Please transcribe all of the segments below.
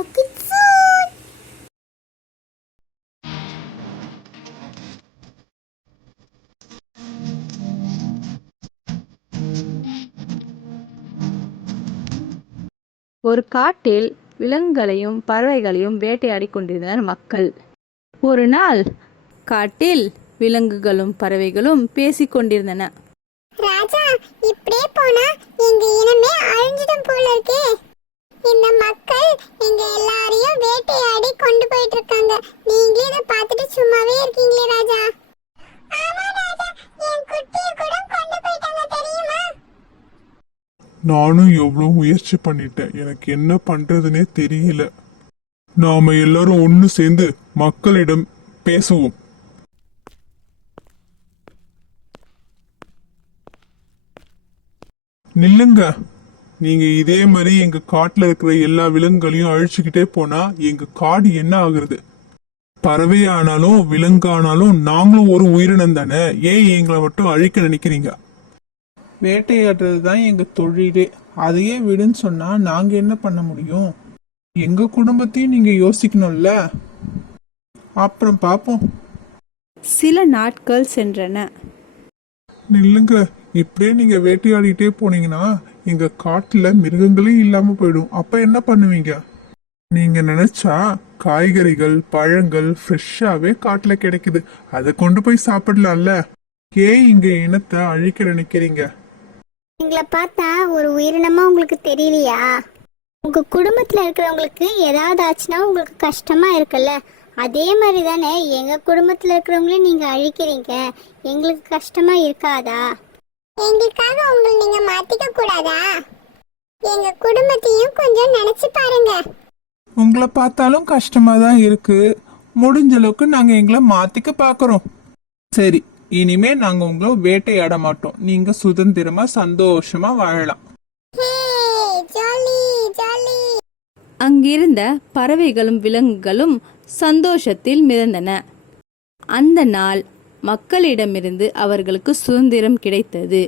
Now Kids Zone. ஒரு காட்டில் விலங்குகளையும் பறவைகளையும் வேட்டையாடிக் கொண்டிருந்தனர் மக்கள். ஒரு நாள் காட்டில் விலங்குகளும் பறவைகளும் பேசிக் கொண்டிருந்தன. ராஜா, இப்படியே போனா எங்க இனமே அழிஞ்சிடும் போல இருக்கே. இந்த மக்கள் எங்க எல்லாரையும் வேட்டையாடி கொண்டு போயிட்டு இருக்காங்க. நீங்களே இதை பார்த்துட்டு சும்மாவே இருக்கீங்களே ராஜா. ஆமா ராஜா, என் குட்டியை கூட கொண்டு போயிட்டாங்க தெரியுமா? நானும் எவ்வளவு முயற்சி பண்ணிட்டேன், எனக்கு என்ன பண்றதுனே தெரியல. நாம எல்லாரும் ஒண்ணு சேர்ந்து மக்களிடம் பேசுவோம். நில்லுங்க, நீங்க இதே மாதிரி எங்க காட்டுல இருக்கிற எல்லா விலங்குகளையும் அழிச்சுக்கிட்டே போனா எங்க காடு என்ன ஆகுறது? பறவை ஆனாலும் விலங்கானாலும் நாங்களும் ஒரு உயிரினம் தானே. ஏன் எங்களை மட்டும் அழிக்க நினைக்கிறீங்க? வேட்டையாடுறது தான் எங்க தொழிலே. அதையே விடுன்னு சொன்னா நாங்க என்ன பண்ண முடியும்? எங்க குடும்பத்தையும் நீங்க யோசிக்கணும்ல. அப்புறம் பாப்போம். சில நாட்கள் சென்றன. நில்லுங்க, இப்படியே நீங்க வேட்டையாடிட்டே போனீங்கன்னா எங்க காட்டுல மிருகங்களே இல்லாம போயிடும். அப்ப என்ன பண்ணுவீங்க? நீங்க நினைச்சா காய்கறிகள் பழங்கள் ஃப்ரெஷ்ஷாவே காட்டுல கிடைக்குது, அதை கொண்டு போய் சாப்பிடலாம்ல. ஏன் இங்க இனத்தை அழிக்க நினைக்கிறீங்க? எங்களை பார்த்தா ஒரு உயிரினமா உங்களுக்கு தெரியலையா? உங்க குடும்பத்துல இருக்கிறவங்களுக்கு ஏதாவது ஆச்சுன்னா உங்களுக்கு கஷ்டமா இருக்குல்ல, அதே மாதிரி தானே எங்க குடும்பத்துல இருக்கிறவங்களையும் நீங்க அழிக்கிறீங்க. எங்களுக்கு கஷ்டமா இருக்காதா? எங்களுக்காக உங்களை நீங்க மாத்திக்க கூடாதா? எங்க குடும்பத்தையும் கொஞ்சம் நினைச்சு பாருங்க. உங்களை பார்த்தாலும் கஷ்டமா தான் இருக்கு. முடிஞ்ச அளவுக்கு நாங்க எங்களை மாத்திக்க பாக்குறோம். சரி, இனிமே நாங்க உங்களை வேட்டையாட மாட்டோம். நீங்க சுதந்திரமா சந்தோஷமா வாழலாம். அங்கிருந்த பறவைகளும் விலங்குகளும் சந்தோஷத்தில் மிதந்தன. அந்த நாள் மக்களிடமிருந்து அவர்களுக்கு சுதந்திரம் கிடைத்தது.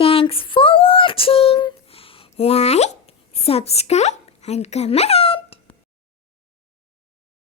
Thanks for watching. Like, subscribe and comment.